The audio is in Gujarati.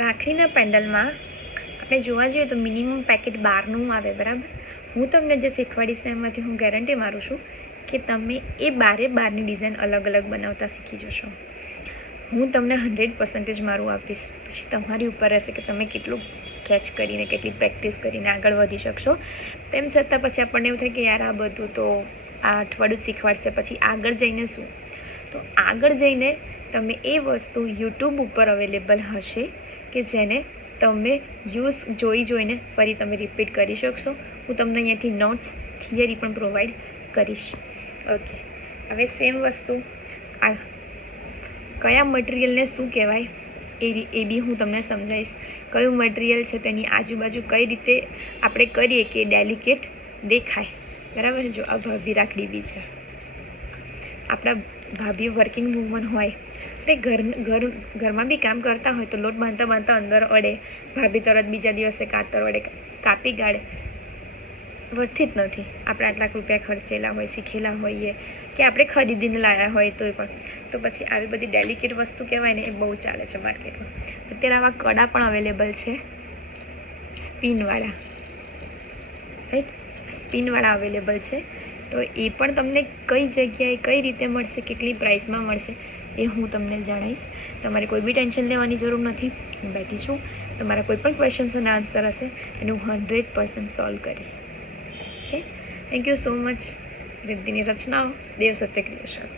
રાખડીના પેન્ડલમાં આપણે જોવા જઈએ તો મિનિમમ પેકેટ 12નું આવે, બરાબર. હું તમને જે શીખવાડીશ એમાંથી હું ગેરંટી મારું છું કે તમે એ 12ની ડિઝાઇન અલગ અલગ બનાવતા શીખી જશો. હું તમને 100% મારું આપીશ, પછી તમારી ઉપર રહેશે કે તમે કેટલું કેચ કરીને કેટલી પ્રેક્ટિસ કરીને આગળ વધી શકશો. તેમ છતાં પછી આપણને એવું થાય કે યાર આ બધું તો આ અઠવાડિયું શીખવાડશે, પછી આગળ જઈને શું? તો આગળ જઈને તમે એ વસ્તુ યુટ્યુબ ઉપર અવેલેબલ હશે કે જેને તમે જોઈને ફરી તમે રિપીટ કરી શકશો. હું તમને અહીંયાથી નોટ્સ થિયરી પણ પ્રોવાઈડ કરીશ. ઓકે, હવે સેમ વસ્તુ આ કયા મટીરિયલને શું કહેવાય એ બી હું તમને સમજાવીશ. કયું મટીરિયલ છે તેની આજુબાજુ કઈ રીતે આપણે કરીએ કે ડેલિકેટ દેખાય, બરાબર. જો આ ભાભી રાખડી બી છે. આપણા ભાભી વર્કિંગ વુમન હોય એટલે ઘરમાં બી કામ કરતા હોય તો લોટ બાંધતા અંદર અડે, ભાભી તરત બીજા દિવસે કાતર વડે કાપી કાઢે. વર્થિત નથી. આપણે આટલા રૂપિયા ખર્ચેલા હોય, શીખેલા હોઈએ કે આપણે ખરીદીને લાવ્યા હોય તોય પણ. તો પછી આવી બધી ડેલિકેટ વસ્તુ કહેવાય ને, એ બહુ ચાલે છે માર્કેટમાં. અત્યારે આવા કડા પણ અવેલેબલ છે સ્પિનવાળા, રાઈટ. સ્પિનવાળા અવેલેબલ છે. તો એ પણ તમને કઈ જગ્યાએ કઈ રીતે મળશે, કેટલી પ્રાઇસમાં મળશે એ હું તમને જણાવીશ. તમારે કોઈ બી ટેન્શન લેવાની જરૂર નથી. હું બેઠી છું. તમારા કોઈ પણ ક્વેશ્ચન્સ અને આન્સર હશે એને હું 100% સોલ્વ કરીશ. Okay, thank you so much. રિદ્ધિની રચનાઓ, દેવ સત્ય ક્રિએશન.